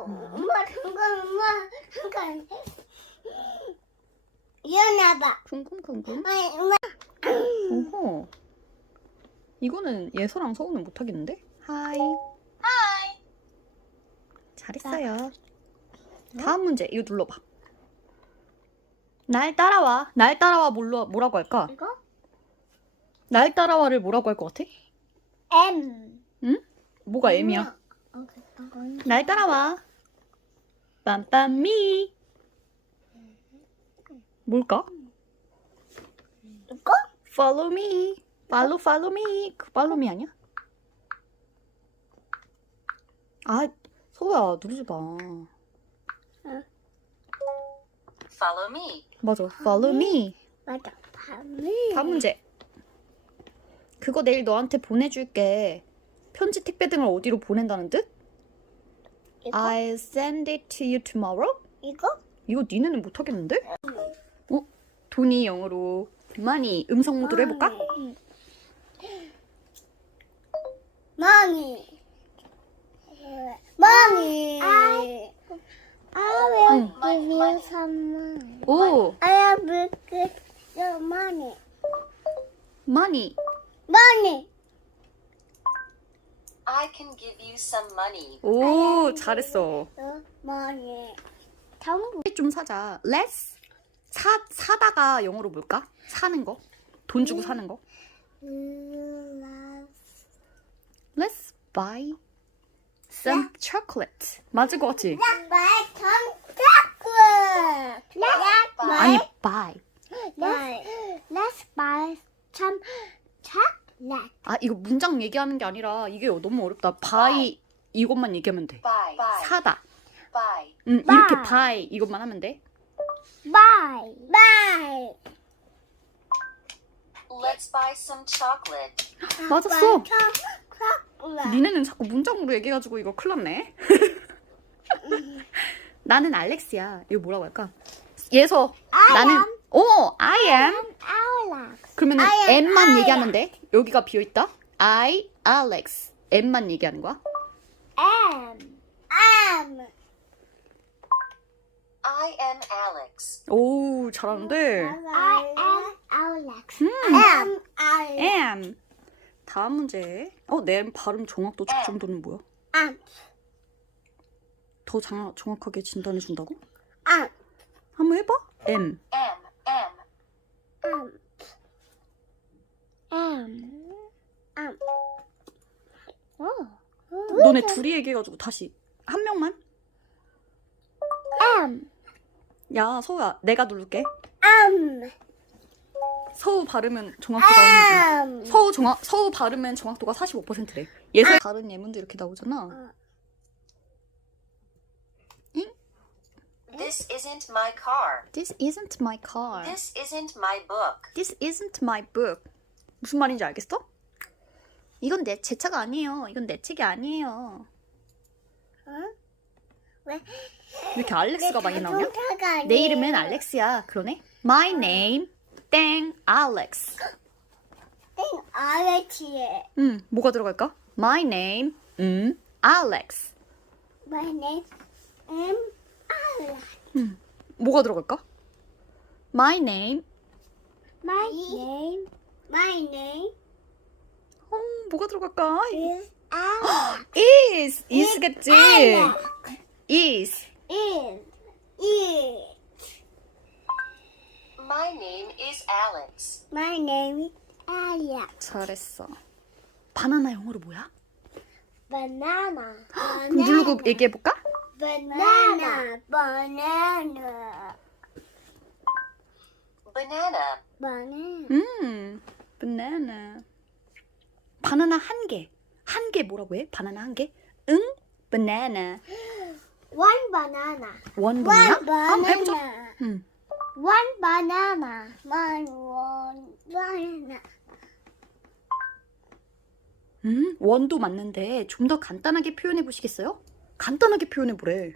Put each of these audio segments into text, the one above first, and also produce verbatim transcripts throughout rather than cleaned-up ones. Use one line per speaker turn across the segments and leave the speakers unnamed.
엄마 잠깐 엄마 잠깐 일어나봐.
쿵쿵쿵쿵.
아니, 엄마.
오호. 이거는 예서랑 서우는 못하겠는데? 하이.
하이.
잘했어요. 다음 문제. 이거 눌러봐. 날 따라와. 날 따라와 뭘로, 뭐라고 할까?
이거
날 따라와를 뭐라고 할 것 같아?
M.
응? 뭐가 M이야?
어, 그건
날 따라와. 빰빰미. 뭘까?
이거?
Follow me. Follow, follow me. 그 follow me 아니야? 아, 소야, 누르지 마.
Follow me.
맞아. Follow me.
맞아. 밤이.
다음 문제. 그거 내일 너한테 보내줄게. 편지, 택배 등을 어디로 보낸다는 뜻?
이거?
I'll send it to you tomorrow?
이거?
이거 니네는 못하겠는데? 어? 돈이 영어로 money 음성 모드로 해볼까?
마미. 마미. I will give you some money.
오!
I will give you money.
money.
Money.
I can give you some money.
오, 잘했어.
어, money. 전부.
좀 사자. Let's 사, 사다가 영어로 뭘까? 사는 거. 돈 주고 사는 거. Let's buy some chocolate. 맞을 것 같지?
Let's buy some chocolate. Let's buy.
아니, buy.
Let's, let's buy some chocolate.
아, 이거 문장 얘기하는 게 아니라 이게 너무 어렵다. buy 이것만 얘기하면 돼.
Buy. Buy.
사다.
Buy.
응,
buy.
이렇게 buy 이것만 하면 돼.
Buy. Buy.
Let's buy some chocolate.
맞았어.
Buy chocolate.
니네는 자꾸 문장으로 얘기해가지고 이거 큰일 났네. 나는 알렉스야. 이거 뭐라고 할까? 예서.
I
나는
am.
오, I am.
Alex.
그러면은
I am,
M만
I
얘기하면 돼. 여기가 비어 있다. I, Alex. M만 얘기하는 거야.
am. am.
I am Alex.
오, 잘하는데.
I am Alex.
음.
am Alex.
M. 다음 문제. 어, 내 발음 정확도 측 정도는 뭐야?
am.
더 장, 정확하게 진단해 준다고?
am.
한번 해봐. M.
M. M.
am. am. am. 어.
너네 둘이 얘기해가지고 다시 한 명만.
am.
야, 서우야, 내가 누를게.
am.
서우 발음은 정확도가 어느
am.
서우 정확 서우 발음은 정확도가 사십오 퍼센트래. 예서 다른 예문도 이렇게 나오잖아.
This isn't my car.
This isn't my car.
This isn't my book.
This isn't my book. 무슨 말인지 알겠어? 이건 내 제 차가 아니에요. 이건 내 책이 아니에요.
어? 왜?
이렇게 알렉스가 많이 나오냐?
자동차가 아니에요.
내 이름은 알렉스야. 그러네. My name 땡 Alex.
땡 알렉스에.
음, 뭐가 들어갈까? My name 음 Alex.
My name am Alex.
음, 뭐가 들어갈까? My name
My name. My name
어, 뭐가 들어갈까?
is Alex.
is is겠지.
Alex.
is
is is.
My name is Alex.
My name is Alex.
잘했어. 바나나 영어로 뭐야?
Banana.
그럼 누르고 얘기해 볼까?
Banana. Banana.
Banana.
Banana.
음, banana. 바나나 한 개. 한 개 뭐라고 해? 바나나 한 개? 응? banana.
One banana.
원
One
바나나? 한번 해보자.
banana.
응.
One banana. One one banana.
음, 원도 맞는데 좀 더 간단하게 표현해 보시겠어요? 간단하게 표현해 보래.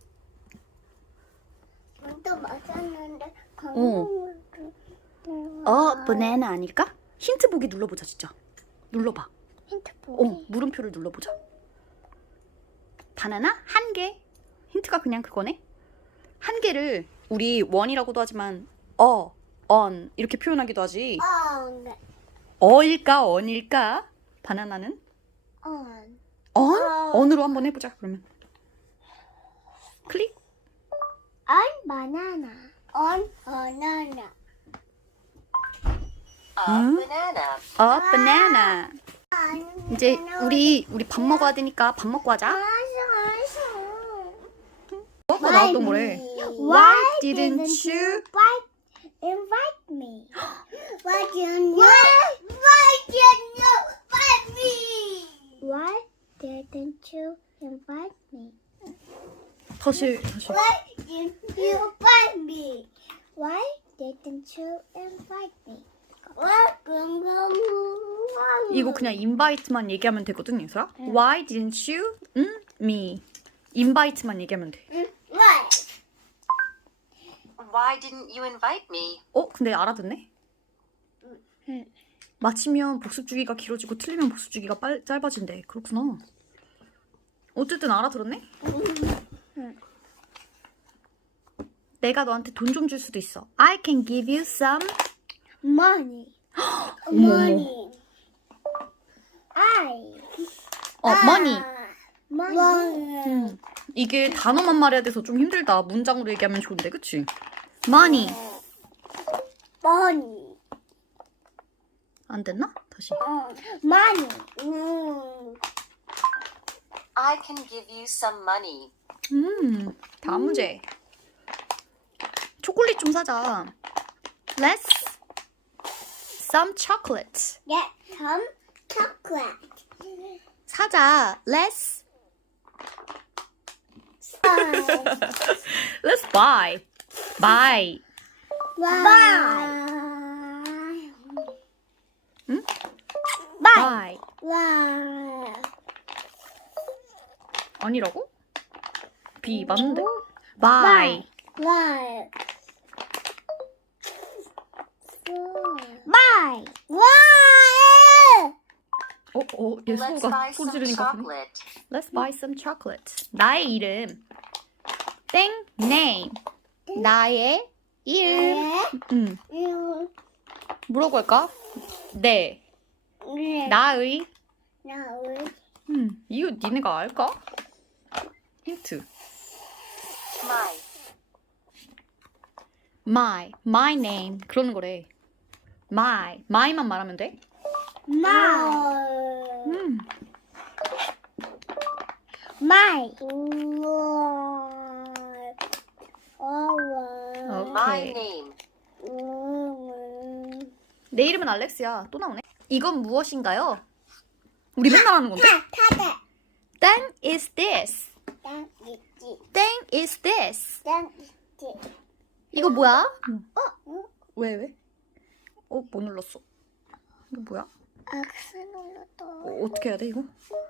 또 맞았는데.
어. 어, banana 아닐까? 힌트 보기 눌러보자 진짜. 눌러봐.
힌트 보기.
어, 물음표를 눌러보자. 바나나 한 개. 힌트가 그냥 그거네. 한 개를 우리 원이라고도 하지만 어, on 이렇게 표현하기도 하지.
On.
어일까 언일까? 바나나는
On.
on?
어.
on으로 한번 해보자. 그러면 클릭.
On banana. On banana.
A
응?
banana.
A banana.
On
이제
banana.
우리 우리 밥 먹어야 되니까 밥 먹고 하자.
알았어, 알았어.
아까 나왔던 거래.
Why
didn't you
invite, invite me? Why didn't you? Why, why didn't you invite me? Why didn't you invite me?
다시 다시.
Why didn't you invite me? Why didn't you invite me?
이거 그냥 invite만 얘기하면 되거든, 얘들아. Why didn't you 응? me? invite만 얘기하면 돼.
Why?
Why didn't you invite me?
어? 근데 알아듣네? 맞히면 복습 주기가 길어지고 틀리면 복습 주기가 빨, 짧아진대. 그렇구나. 어쨌든 알아들었네? 내가 너한테 돈 좀 줄 수도 있어. I can give you some
Money.
어머, 어머.
Money. I.
어, money.
Money.
음. 이게 단어만 말해야 돼서 좀 힘들다. 문장으로 얘기하면 좋은데, 그치? money.
Money.
안 됐나? 다시.
Money. 음.
I can give you some money.
음, 다음 문제. 초콜릿 좀 사자. Let's some chocolate.
Get some chocolate.
사자. Let's
Bye.
let's buy. buy.
Bye.
응?
Bye.
buy.
Bye.
아니라고? B 맞는데? buy.
Bye. Bye. Bye.
어, 어, 얘
Let's
수호가
buy
소리
some
지르니까 그래.
chocolate.
Let's buy some chocolate. 나의 이름. 땡 name. 나의 이름. 음.
음.
뭐라고 할까? 네.
네.
나의.
나의
음. 이거 니네가 알까? 힌트.
My.
My. My name. 그러는 거래. My. my만 말하면 돼?
My.
음.
My.
My
오케이.
name.
내 이름은 알렉스야. 또 나오네. 이건 무엇인가요? 우리 맨날 하는 건데?
타다.
Then is this.
땅 있지.
Then is this.
땅 있지.
이거 뭐야?
어?
왜 왜? 어, 뭐 눌렀어? 이거 뭐야?
악스 눌렀다.
어, 어떻게 해야 돼 이거?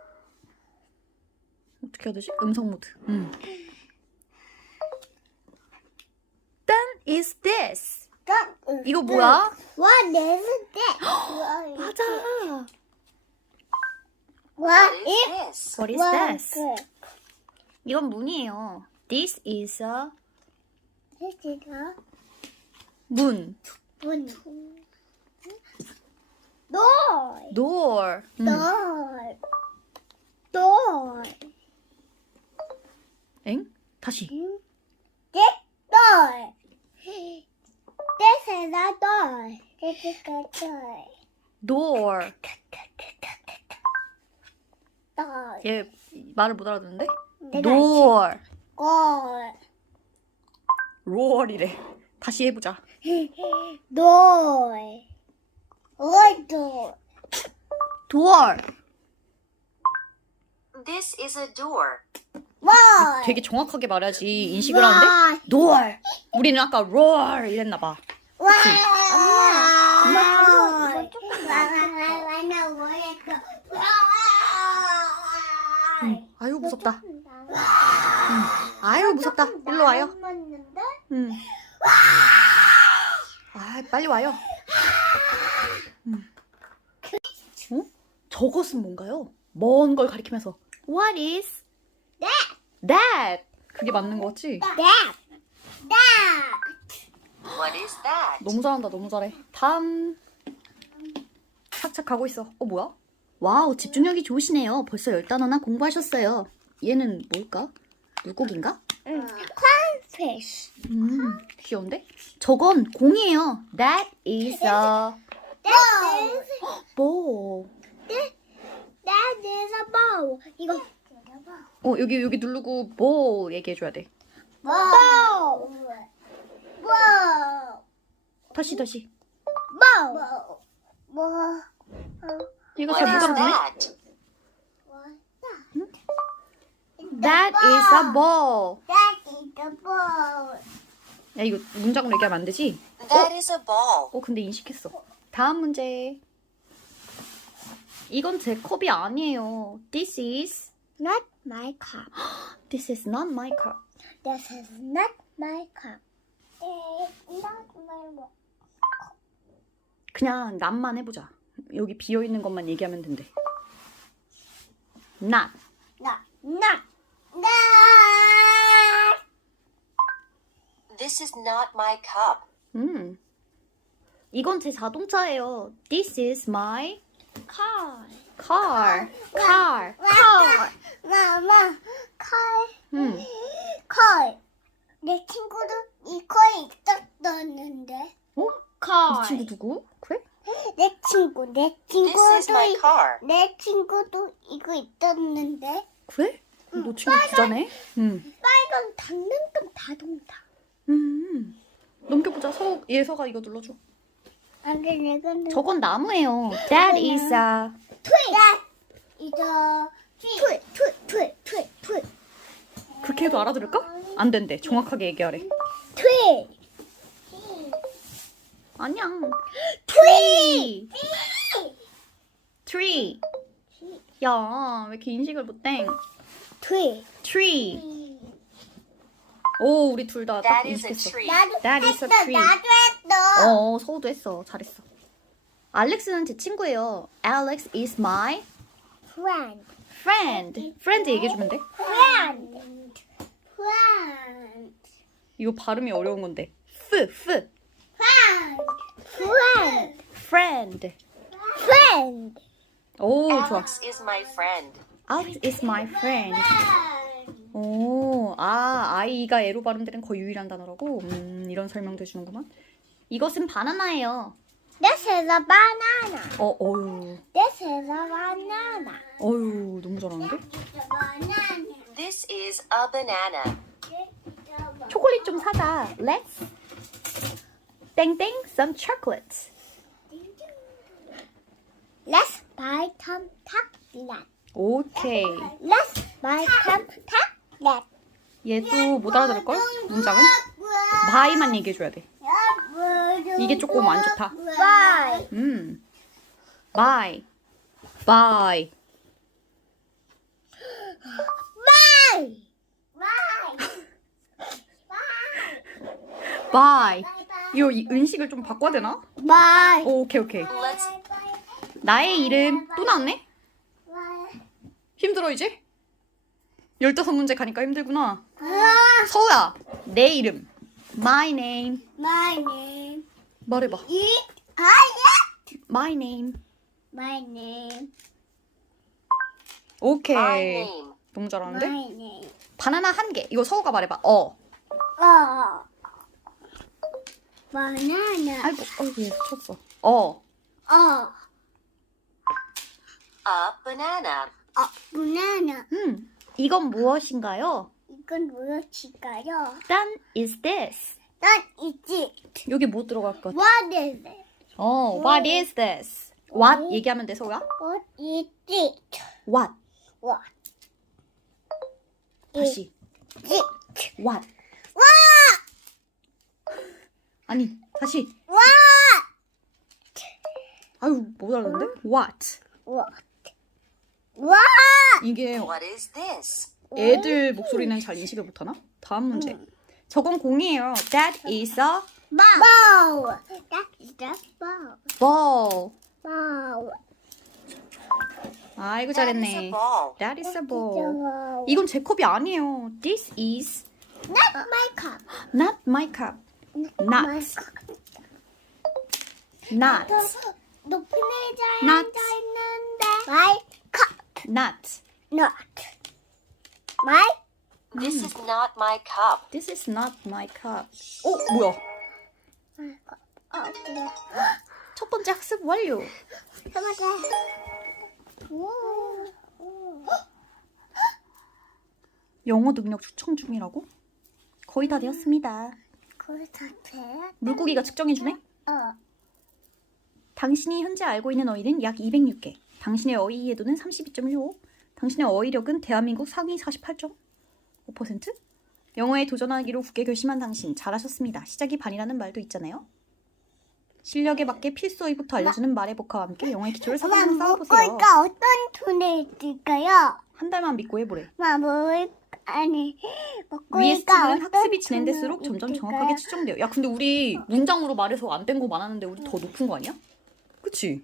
어떻게 해야 되지? 음성 모드. 음. Then is this.
땅.
이거 뭐야?
와, 내는 때.
맞아.
와,
What
이.
is this?
What is this? 이건 문이에요. This is a
이거
문.
문. door.
Door. 음.
door. door.
엥? 다시.
This door. This is a door. This is a door.
Door.
door.
얘 말을 못 알아듣는데?
내가
Door.
door.
roar이래. 다시 해보자.
door. 어, door.
Door.
This is a door.
와.
되게 정확하게 말해야지 인식을 하는데? Door. 우리는 아까 roar 이랬나 봐.
와. 엄마. 엄마 조금 나 뭐랬어.
응. 아유 무섭다. 응. 아유 무섭다. 일로 와요. 응. 아 빨리 와요. 응. 어? 저것은 뭔가요? 먼 걸 가리키면서 What is
That.
that? 그게 맞는 거 같지?
That. That.
What is that?
너무 잘한다. 너무 잘해. 다음. 착착 가고 있어. 어 뭐야? 와우 집중력이 좋으시네요. 벌써 열 단어나 공부하셨어요. 얘는 뭘까? 물고기인가?
응. Clownfish.
음 귀여운데? 저건 공이에요. That is a
That is
ball.
that is a ball. 이거
어 여기 여기 누르고 ball 얘기해줘야 돼.
ball. ball.
다시 다시.
ball. ball.
이거
What
잘 못
is
알아듣네.
that?
That is a ball.
That is the ball.
야 이거 문장으로 얘기하면 안 되지?
That is a ball.
어 근데 인식했어. 다음 문제. 이건 제 컵이 아니에요. This is
Not my cup.
This is not my cup.
This is not my cup. It's not my cup.
그냥 낫만 해보자. 여기 비어 있는 것만 얘기하면 된대. Not.
Not. Not. Not.
This is not my cup.
음. 이건 제 자동차예요. This is my
Car.
car. Car.
car. 마마. car.
음.
car. 내 친구도 이 co에 있었었는데.
어?
car.
이 친구 누구? 그래?
내 친구, 내
This is
친구도
my
이-
car.
내 친구도 이거 있었는데.
그래? 너 친구 부자네? 음.
빨간 장난감 자동차.
음. 넘겨보자. 서 예서가 이거 눌러줘.
안 돼, 내가
저건 나무예요. That is a
트윗. 이거 트윗, 트윗, 트윗, 트윗, 트윗.
그렇게 해도 알아들을까? 안 된대. 정확하게 얘기하래.
트윗.
아니야.
트윗.
Tree. 야, 왜 이렇게 인식을 못해?
트윗.
Tree. 오, 우리 둘 다 딱
That is a
인식했어.
tree.
나도
That is
했어,
a tree.
나도 했어.
어, 서우도 했어. 잘했어. 알렉스는 제 친구예요. Alex is my
friend.
friend. friend 얘기해주면 돼.
friend. friend.
이거 발음이 어려운 건데. F, F.
friend. friend.
friend.
friend.
오, 좋아.
Alex is my friend.
Alex is my friend. 오, 아, 아이가 애로 발음되는 거의 유일한 단어라고? 음, 이런 설명도 해주는구만. 이것은 바나나예요.
This is a banana.
어, 어유,
This is a banana.
어유, 너무 잘하는데?
This is a banana.
초콜릿 좀 사자. Let's 땡땡 some chocolates.
Let's buy some chocolate.
오케이.
Let's buy some chocolate.
얘도 못 알아들을걸? 문장은? buy만 얘기해줘야 돼. 이게 조금 안 좋다.
Buy.
음. buy. buy.
Buy.
buy. 이거 이 은식을 좀 바꿔야 되나?
Buy.
오, 오케이, 오케이.
Let's
나의 이름 또 나왔네? 힘들어 이제? 열다섯 문제 가니까 힘들구나. 서우야, 내 이름. My name.
My name
말해봐.
is Aya.
My name.
My name.
오케이.
my name.
너무 잘하는데?
My name.
바나나 한 개. 이거 서우가 말해봐. 어.
어. Banana.
아이고, 아이고, 얘 쳤어. 어.
어.
A banana.
어. Banana.
음. 이건 무엇인가요?
이건 무엇일까요?
Then is this.
That is it.
여기 뭐 들어갈 것 같아?
What is it?
어, what is this? What 얘기하면 돼, 서우야?
What is it?
What.
What
다시.
is it?
What.
What?
아니, 다시.
What?
아유, 못 알았는데? What.
What? What?
이게
What is this?
애들 목소리는 잘 인식을 못하나? 다음 문제. 저건 공이에요. That is a
Ball. That is the ball.
ball.
Ball.
아이고
That is a
잘했네.
ball.
That is a ball.
진짜.
이건 제 컵이 아니에요. This is
Not my cup.
not my cup. Not.
My cup.
Not.
저 높은 의자에
Not.
앉아 있는데. My cup.
Not.
Not. My
This is not my cup.
This is not my cup. 어 뭐야?
my cup. 어, 그래.
첫 번째 학습 완료.
잠깐만. 오. 오.
영어 능력 추천 중이라고? 거의 다 되었습니다.
거기 다 돼?
물고기가 측정해주네?
어.
당신이 현재 알고 있는 어휘는 약 이백육 개. 당신의 어휘 이해도는 삼십이 점 일오. 당신의 어휘력은 대한민국 상위 사십팔 점 오 퍼센트? 영어에 도전하기로 굳게 결심한 당신 잘하셨습니다. 시작이 반이라는 말도 있잖아요. 실력에 맞게 필수 어휘부터 알려주는 말의 복화와 함께 영어의 기초를
엄마,
사방으로 쌓아보세요.
먹을까 어떤 돈을 줄까요?
한 달만 믿고 해보래.
엄마, 먹을, 아니, 먹을까
위의 스티브는
어떤
학습이
돈을
진행될수록 점점
줄까요?
정확하게 측정돼요. 야 근데 우리 문장으로 말해서 안 된 거 많았는데 우리 더 높은 거 아니야? 그치?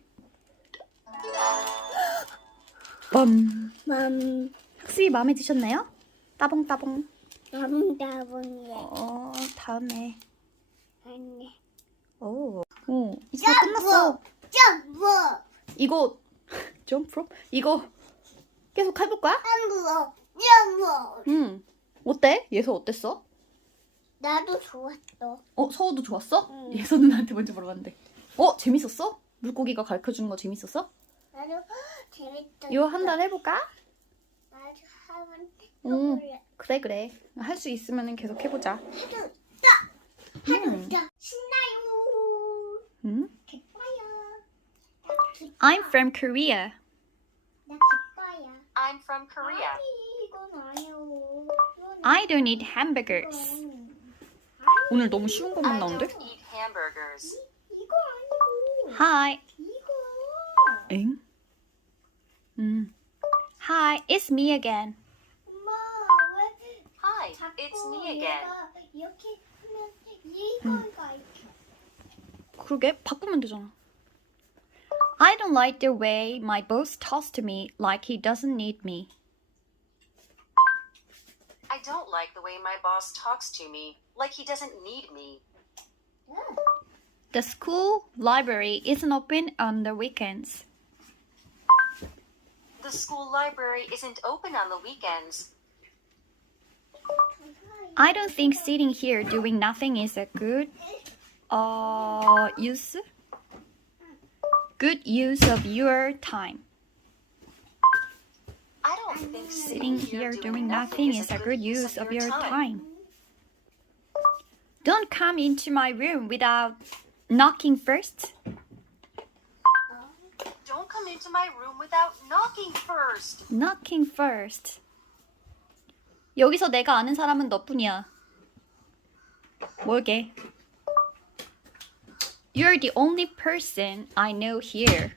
빰.
맘,
학습이 마음에 드셨나요? 따봉따봉.
남다분이
어 다음에.
아니.
오. 오 이제 다 끝났어.
점프!
이거 점프? 이거 계속 해볼 거야?
점프! 점프!
응. 어때? 예서 어땠어?
나도 좋았어.
어 서우도 좋았어?
응.
예서 누나한테 먼저 물어봤는데. 어 재밌었어? 물고기가 가르쳐주는 거 재밌었어?
나도 재밌었어.
이거 한 달 해볼까?
나도 한번
응.
해볼래.
그래 그래. 할 수 있으면 계속 해보자.
해줬다!
음.
해줬다! 신나요!
응?
기뻐요. 나 기뻐.
I'm from Korea.
나 기뻐요.
I'm from Korea.
아니, 이건 아니에요. 이건
I don't eat hamburgers.
아니에요.
오늘 너무 쉬운 것만
I
나오는데?
don't eat hamburgers.
이거 아니고.
Hi.
이거.
엥? 음. Hi, it's me again.
엄마, 왜
Hi,
자꾸
it's me again.
얘가 이렇게 하면 이거가 이렇게.
그러게 바꾸면 되잖아. I don't like the way my boss talks to me like he doesn't need me.
I don't like the way my boss talks to me, like he doesn't need me.
The school library isn't open on the weekends.
The school library isn't open on the weekends.
I don't think sitting here doing nothing is a good uh use good use of your time.
I don't think
Sitting here doing nothing is a good use of your time. Don't come into my room without knocking first.
Don't come into my room without knocking first.
Knocking first. 여기서 내가 아는 사람은 너뿐이야. 뭘게? You're the only person I know here.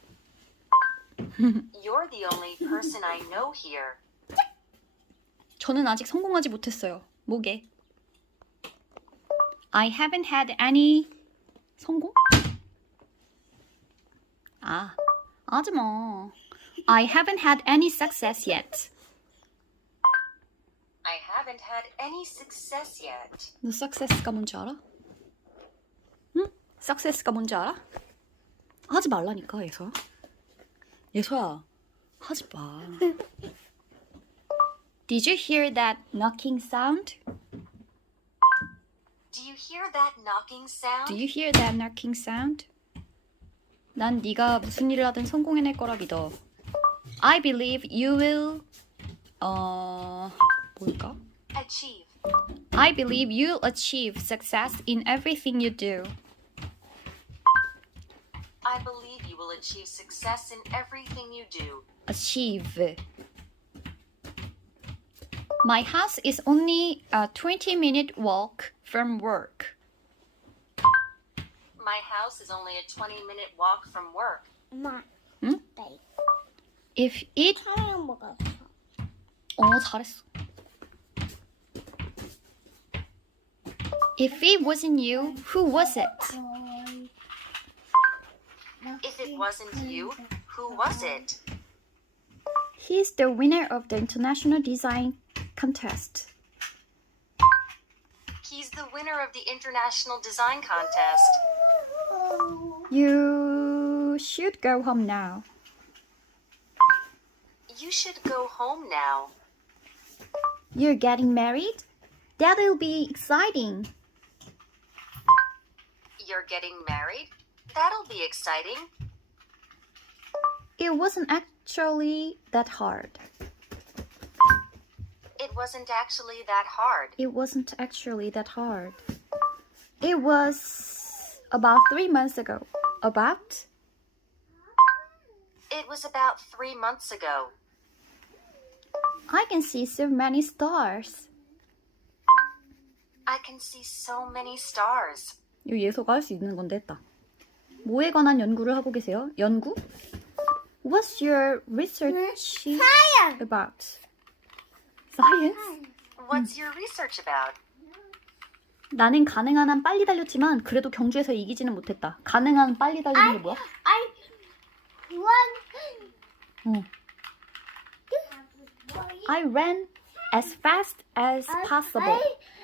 You're the only person I know here.
저는 아직 성공하지 못했어요. 뭐게? I haven't had any 성공? 아, 하지 마. I haven't had any success yet.
I haven't had any success yet.
너 success가 뭔지 알아? 응? success가 뭔지 알아? 하지 말라니까, 예서야. 예서야, 하지 마. Did you hear that knocking sound?
Do you hear that knocking sound?
Do you hear that knocking sound? 난 네가 무슨 일을 하든 성공해낼 거라 믿어. I believe you will... 어... 뭘까?
Achieve.
I believe you'll achieve success in everything you do.
I believe you will achieve success in everything you do.
Achieve. My house is only a twenty minute walk from work.
My house is only a twenty minute walk from work.
엄마.
응?
나 이거
If it...
사랑 먹었어.
어, 잘했어. If it wasn't you, who was it?
If it wasn't you, who was it?
He's the winner of the International Design Contest.
He's the winner of the International Design Contest.
You should go home now.
You should go home now.
You're getting married? That'll be exciting.
You're getting married? That'll be exciting.
It wasn't actually that hard.
It wasn't actually that hard.
It wasn't actually that hard. It was about three months ago. About?
It was about three months ago.
I can see so many stars.
I can see so many stars.
이거 예서가 할 수 있는 건데 했다. 뭐에 관한 연구를 하고 계세요? 연구? What's your research
Science.
about? Science?
What's your research about?
나는 가능한 한 빨리 달렸지만 그래도 경주에서 이기지는 못했다. 가능한 한 빨리 달리는 게 뭐야?
I want.
어. I ran as fast as possible.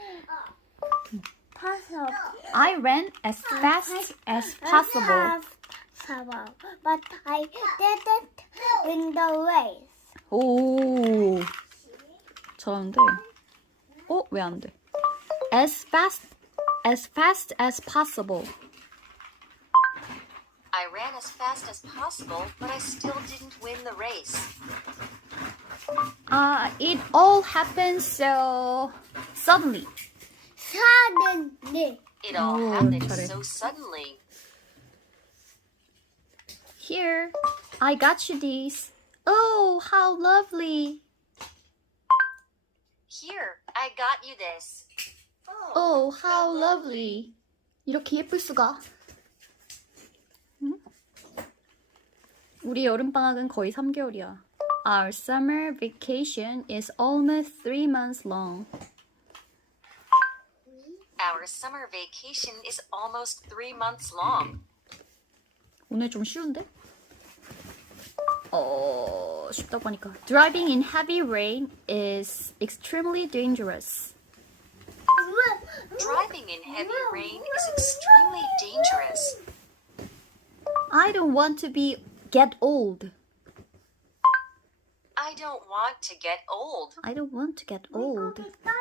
Possible.
I ran as fast as possible.
Possible. But I didn't win the race.
오, 잘하는데. 어, 왜 안 돼? As fast as fast as possible.
I ran as fast as possible, but I still didn't win the race.
Uh, it all happened so suddenly.
Suddenly.
It all
Oh,
happened
잘해.
so suddenly.
Here, I got you these. Oh, how lovely.
Here, I got you this.
Oh, how lovely. 이렇게 예쁠 수가. 응? 우리 여름방학은 거의 삼 개월이야. Our summer vacation is almost three months long.
Our summer vacation is almost three months long.
오늘 좀 쉬운데? 어, 쉽다고 하니까. Driving in heavy rain is extremely dangerous.
Driving in heavy rain is extremely dangerous.
I don't want to be get old.
I don't want to get old.
I don't want to get old.